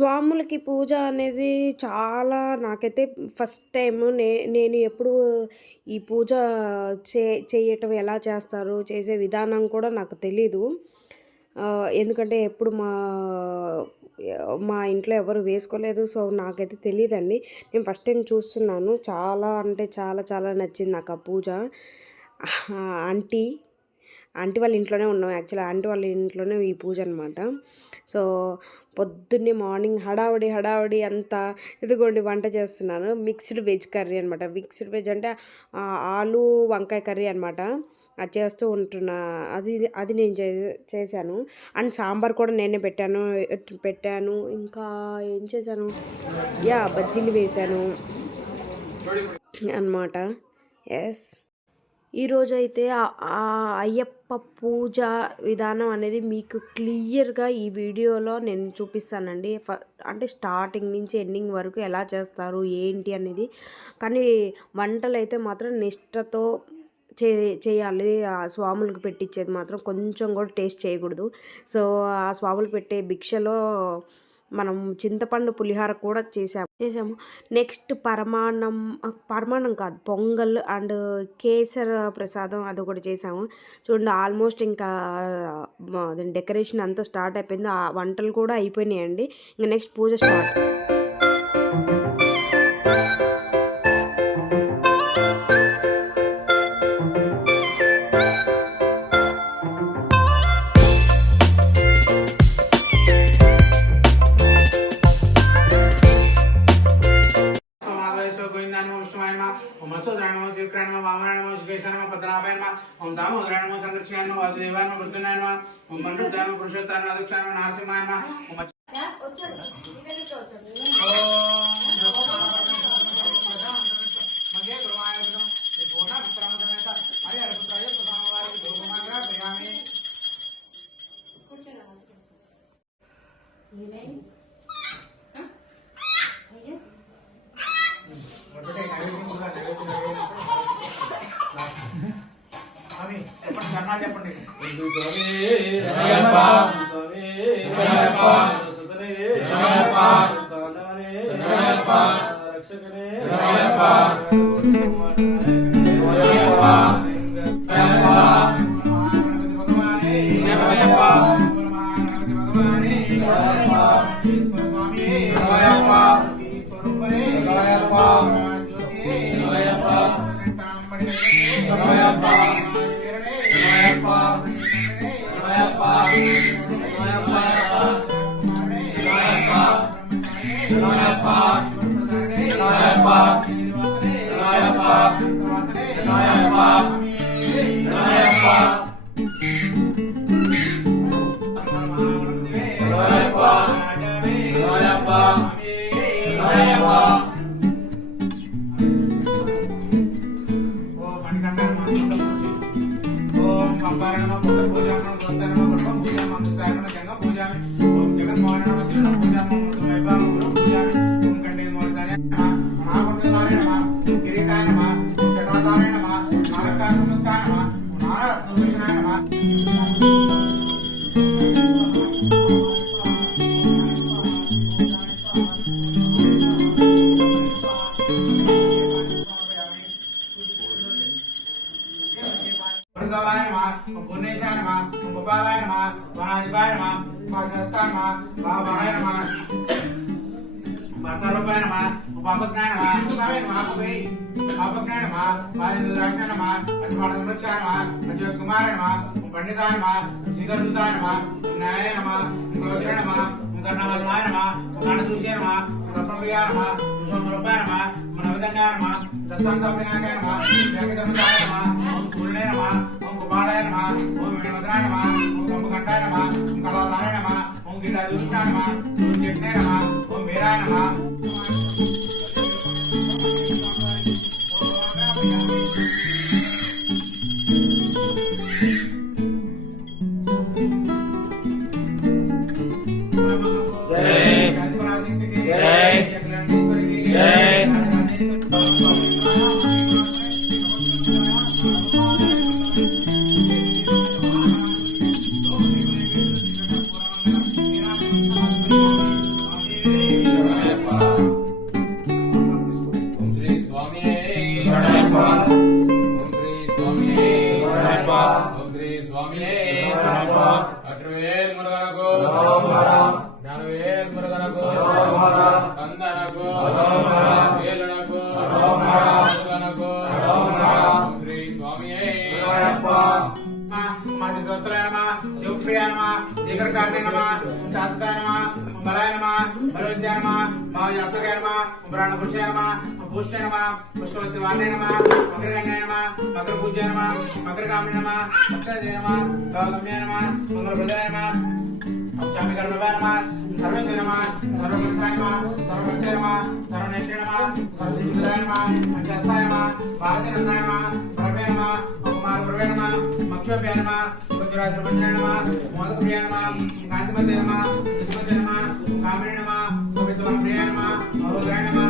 స్వాములకి పూజ అనేది చాలా నాకైతే ఫస్ట్ టైము నే నేను ఎప్పుడు ఈ పూజ చే చేయటం ఎలా చేస్తారు చేసే విధానం కూడా నాకు తెలీదు. ఎందుకంటే ఎప్పుడు మా మా ఇంట్లో ఎవరు వేసుకోలేదు సో నాకైతే తెలియదండి నేను ఫస్ట్ టైం చూస్తున్నాను. చాలా అంటే చాలా చాలా నచ్చింది నాకు ఆ పూజ. ఆంటీ ఆంటీ వాళ్ళ ఇంట్లోనే ఉన్నాం. యాక్చువల్ ఆంటీ వాళ్ళ ఇంట్లోనే ఈ పూజ అనమాట సో పొద్దున్నే మార్నింగ్ హడావుడి హడావుడి అంతా ఇదిగోండి వంట చేస్తున్నాను. మిక్స్డ్ వెజ్ కర్రీ అనమాట మిక్స్డ్ వెజ్ అంటే ఆలు వంకాయ కర్రీ అనమాట అది చేస్తూ ఉంటున్నా. అది అది నేను చే చేశాను. అండ్ సాంబార్ కూడా నేనే పెట్టాను పెట్టాను. ఇంకా ఏం చేశాను? యా బజ్జీలు వేశాను. అన్నమాట. ఎస్ ఈరోజు అయితే ఆ- అయ్యప్ప పూజ విధానం అనేది మీకు క్లియర్గా ఈ వీడియోలో నేను చూపిస్తానండి. ఫ- అంటే స్టార్టింగ్ నుంచి ఎండింగ్ వరకు ఎలా చేస్తారు ఏంటి అనేది. కానీ వంటలు అయితే మాత్రం నిష్టతో చే చేయాలి. ఆ స్వాములకు పెట్టించేది మాత్రం కొంచెం కూడా టేస్ట్ చేయకూడదు. సో ఆ స్వాములు పెట్టే భిక్షలో మనం చింతపండు పులిహార కూడా చేసాము చేసాము నెక్స్ట్ పరమాన్నం పరమాన్నం కాదు పొంగల్ అండ్ కేసర ప్రసాదం అది ఒకటి చేసాము చూడండి ఆల్మోస్ట్ ఇంకా డెకరేషన్ అంతా స్టార్ట్ అయిపోయింది. ఆ వంటలు కూడా అయిపోయినాయండి. ఇంకా నెక్స్ట్ పూజ స్టార్ట్. ఒకటే నైవేద్యం కూడా నైవేద్యం నైవేద్యం. స్వామి చెప్పండి ధర్మాలు చెప్పండి उद्धवाय नमः ओम पुण्येशाय नमः ओम गोपालाय नमः, महाधिपाय नमः महाशास्ताय नमः महाभाय नमः मातारूपाय नमः उपापज्ञाय नमः कुसावे नमः कुबे उपापज्ञाय नमः पादेन्द्राज्ञाय नमः अज्वानंद वृक्षाय नमः अज्वल कुमाराय नमः ओम पंडिताय नमः श्रीकर दूताय नमः न्याय नमः गोविंदाय नमः ओम कर्णवासनाय नमः ओम कर्णदूषाय नमः ओम कर्णप्रियाय नमः ओम सोमरूपाय नमः ओम नवदण्डाय नमः दत्तांत विनायकाय नमः जगदम्बाय नमः ओम सूर्यने नमः குமாராய நம ஓம் வேணுவதராய நம ஓம் கம்புகண்டாய நம ஓம் கலாதாராய நம ஓம் கிட்ட துருஷ்டாய நம. ஓம் ஜெட்னே పురాణ పురుషాయనమా భూషణమా పుష్పవతి వాణ్యనమా మకరగణ్యాయనమా మకర పూజ్యానమా మకర కామినమా మకరజయనమా గౌతమ్యానమా మంగళ హృదయానమా అక్షామి గర్భవానమా సర్వశనమా సర్వపురుషాయనమా సర్వభక్తయనమా సర్వనేత్రణమా సర్వసిద్ధాయనమా పంచాస్తాయనమా భారతనందాయనమా పరమేనమా కుమార ప్రవేణమా మక్షోభ్యానమా గుజరాజరమంజనమా మోదప్రియానమా కాంతిమతేనమా నిష్మతేనమా కామినమా గోవిందవన ప్రియానమా మహోదరాయనమా మధుర్ఘటాయనమా బ్రహ్మచారిణమా బ్రహ్మరూపాయనమా బ్రహ్మేతదాయనమా నమా సైత్యానమా ప్రియానమా భక్తిదాయనమా చిత్మానదాయనమా మహేశ్వరకారణమా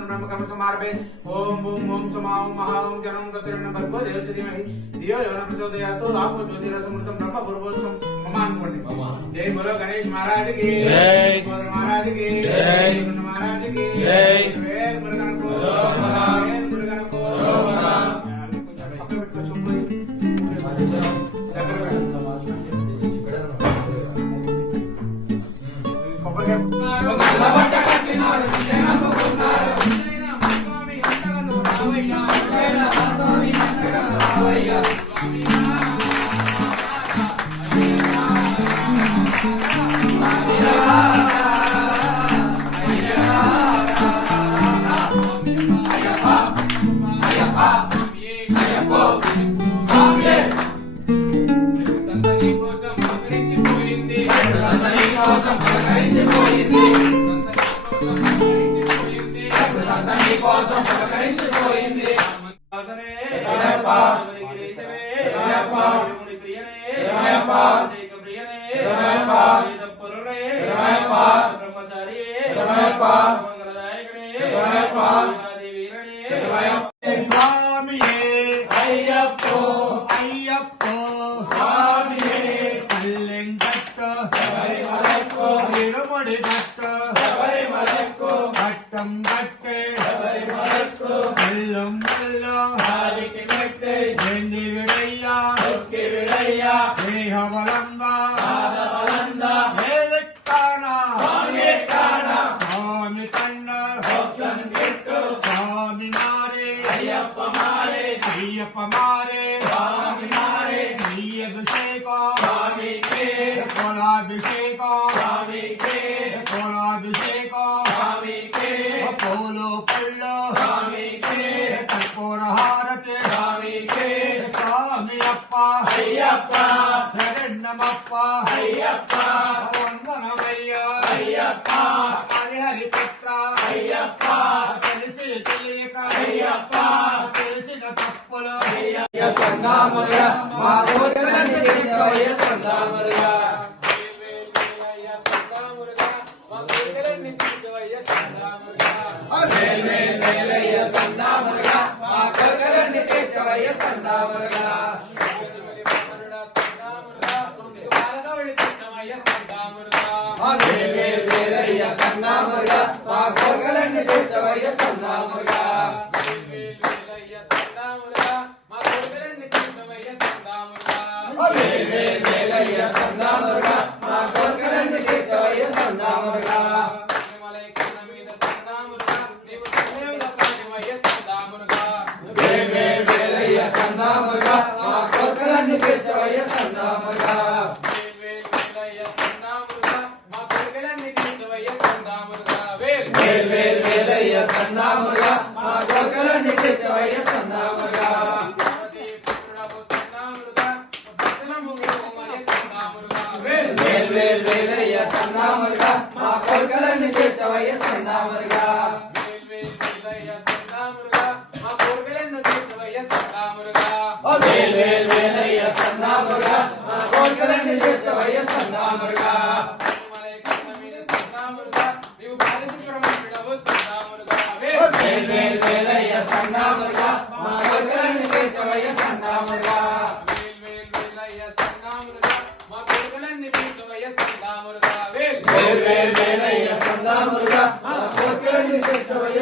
ब्रह्म कर्म समार्पे ओम बूम ओम सुमा ओम महा ओम जनम गतिरन्न भगवो देवस्य धीमहि। धियो यो न प्रचोदयात् आपो ज्योतिरसमृतं ब्रह्म पूर्वोत्सवम् जय बोलो गणेश महाराज की। जय। महाराज की। जय। महाराज की। जय। समाज ಅಯ್ಯಪ್ಪ ಮಾರೆ ಅಯ್ಯಪ್ಪ ಮಾರೆ ಸ್ವಾಮಿ ಮಾರೆ ಘೀ ಅಭಿಷೇಕ ಸ್ವಾಮಿಗೆ ಕೋಲಾಭಿಷೇಕ ಸ್ವಾಮಿಗೆ ಕೋಲಾಭಿಷೇಕ ಸ್ವಾಮಿಗೆ ಕೋಲೋ ಪಳ್ಳ ಸ್ವಾಮಿಗೆ ಕರ್ಪೂರ ಹಾರತಿ ಸ್ವಾಮಿಗೆ ಸ್ವಾಮಿಯಪ್ಪ ಅಯ್ಯಪ್ಪ ಶರಣಮಪ್ಪ ಅಯ್ಯಪ್ಪ ಒಂದನವಯ್ಯ ಅಯ್ಯಪ್ಪ ಹರಿಹರಿ ಪುತ್ರ ಅಯ್ಯಪ್ಪ ಕಲಿಸಿ ಕಲಿ తెలిసిన తప్పులు. సంగాములుగా మా కోరికలన్నీ తీర్చవయ్య మా కోరికలన్నీ మా కోరికలన్నీ సందాములుగా వేల్ వేలయ్య మా కోరికలన్నీ తీర్చవయ్య సందాములుగా వేల్ వేలయ్య సన్నా మురుగా కోరికలన్నీ తీర్చవయ్య సన్నా మురుగా వేలయ్య సన్నా మురుగా మా కోరికలన్నీ తీర్చవయ్య సన్నా మురుగా వేల్ వేల్ వేలయ్య సందా మురుగా మా కోరికలన్నీ తీర్చవయ్య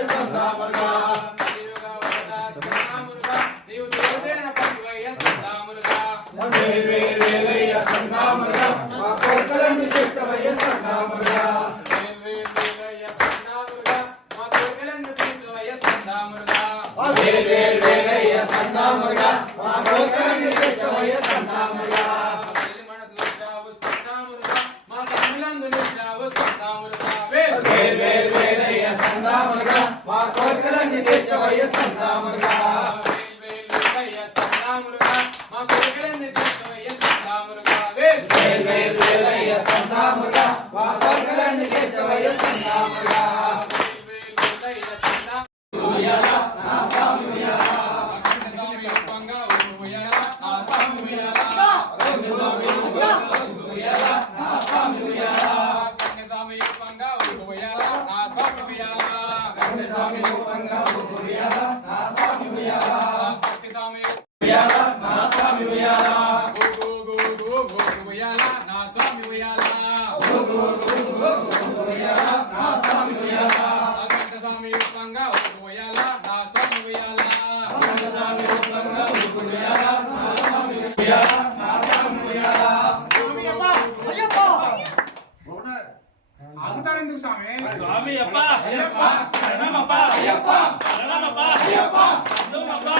వేరు వేరు వేరు అవుతారందుకు స్వామి స్వామి అప్ప అయ్యప్ప శరణమప్ప అయ్యప్ప శరణమప్ప అయ్యప్ప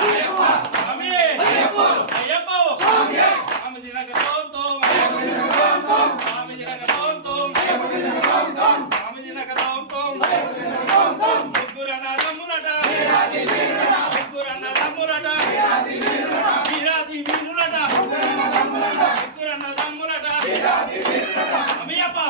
అయ్యప్ప அமையப்பா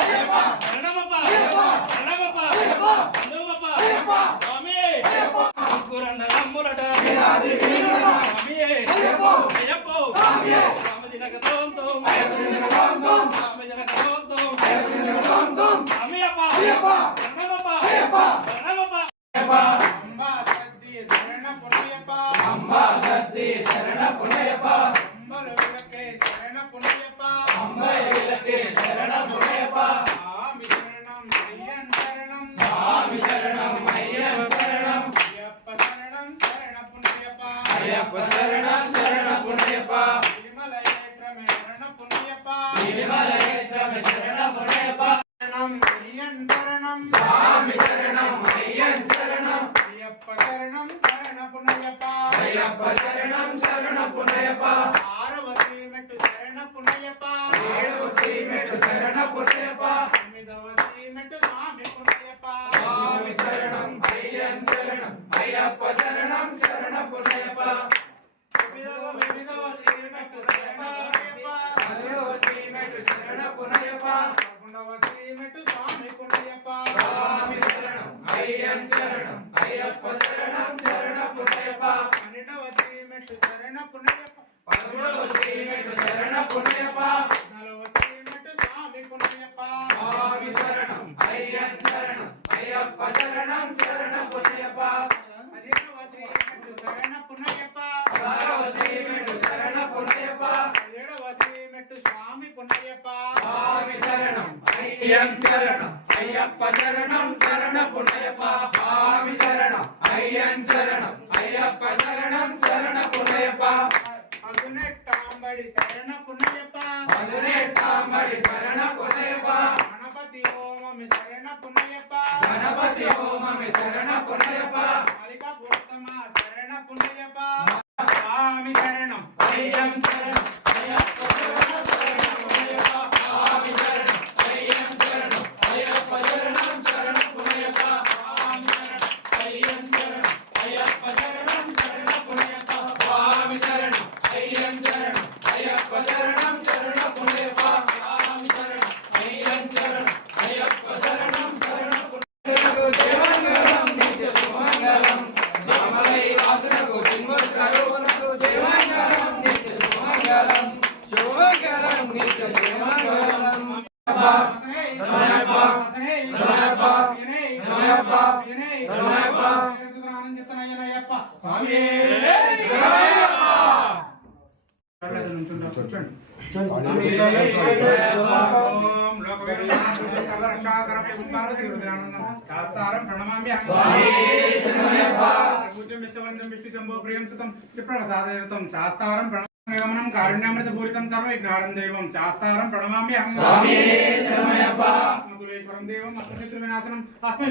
ஐயப்ப சரணம் சரண புண்ணியப்பா. விமலையேற்றமே சரண புண்ணியப்பா. விமலையேற்றமே சரண புண்ணியப்பா. சரணம் ஐயன் சரணம். சாமி சரணம் ஐயன் சரணம். ஐயப்ப சரணம் சரண புண்ணியப்பா. ஐயப்ப சரணம் పునయప్ప కుండవ శ్రీమెట్టు స్వామి పునయప్ప స్వామి శరణం అయ్యం శరణం అయ్యప్ప శరణం శరణ పునయప్ప పన్నెండవ శ్రీమెట్టు శరణ పునయప్ప పదమూడవ శ్రీమెట్టు శరణ పునయప్ప అయ్యప్ప శరణం శరణ పుణయ పాపామి శరణం. అయ్యన్ శరణం అయ్యప్ప శరణం శరణ పుణయ పదునెట్టాంబడి శరణ పుణయప పదునెట్టాంబడి శరణ పుణయప గణపతి ఓమమి శరణ పుణయప గణపతి ఓమమి శరణ పుణయప మలిక గౌతమ శరణ పుణయప స్వామి శరణం. అయ్యం శాస్త్రం ప్రణమనం కారుణ్యామృత పూరితం సర్వ విఘ్నారం దైవం శాస్త్రం ప్రణమామ్య మధురేశ్వరం దేవం అష్టశత్రు వినాశనం అస్మై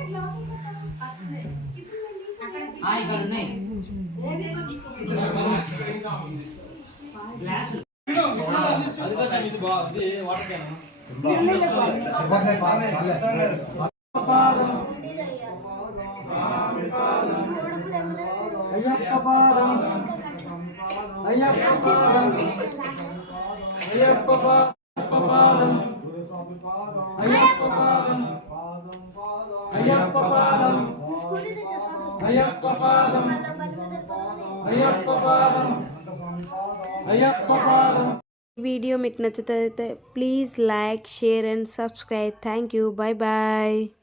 ఇక్కడ ఉన్నాయి గ్లాసులు అందుకోసం ఇది బాగుంది అయ్యప్ప పాదం. అయ్యప్ప పాదం. అయ్యప్ప పాదం. అయ్యప్ప పాదం అయ్యప్ప పాదం video make नचते please like share and subscribe thank you bye bye